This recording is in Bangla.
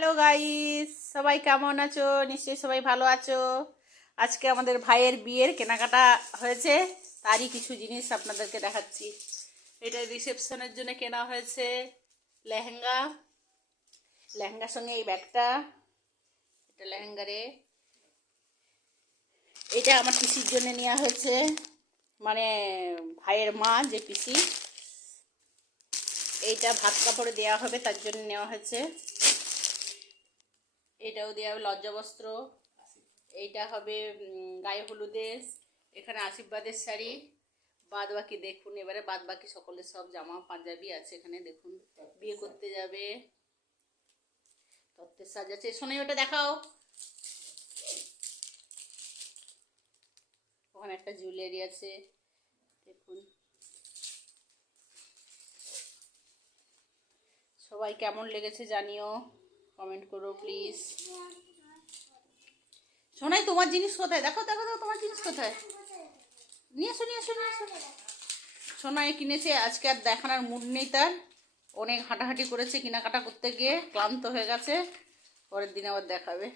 হ্যালো গাইস, সবাই কেমন আছো? নিশ্চয়ই সবাই ভালো আছো। আজকে আমাদের ভাইয়ের বিয়ের কেনাকাটা হয়েছে, তারই কিছু জিনিস আপনাদেরকে দেখাচ্ছি। এটা রিসেপশনের জন্য কেনা হয়েছে লেহেঙ্গা। লেহেঙ্গার সঙ্গে এই ব্যাগটা, এটা লেহেঙ্গা রে। এটা আমার পিসির জন্য নেওয়া হয়েছে, মানে ভাইয়ের মা যে পিসি, এইটা ভাত কাপড়ে দেওয়া হবে তার জন্য নেওয়া হয়েছে। এটাও দেওয়া হবে লজ্জাবস্ত্র। এইটা হবে গায়ে হলুদের, এখানে আশীর্বাদের শাড়ি। বাদ বাকি দেখুন, এবারে বাদ বাকি সকলের সব জামা পাঞ্জাবি আছে এখানে দেখুন। বিয়ে করতে যাবে, তত্ত্বের সাজ আছে। শোনাই ওটা দেখাও। ওখানে একটা জুয়েলারি আছে দেখুন। সবাই কেমন লেগেছে জানিও, কমেন্ট করো প্লিজ। শোনাই তোমার জিনিস কোথায়? দেখো দেখো দেখো, তোমার জিনিস কোথায়? নিয়ে আসো নিয়ে আসো নিয়ে আসো। সোনাই কিনেছে, আজকে আর দেখানোর মুড নেই তার। অনেক হাঁটাহাঁটি করেছে কেনাকাটা করতে গিয়ে, ক্লান্ত হয়ে গেছে। পরের দিন আবার দেখাবে।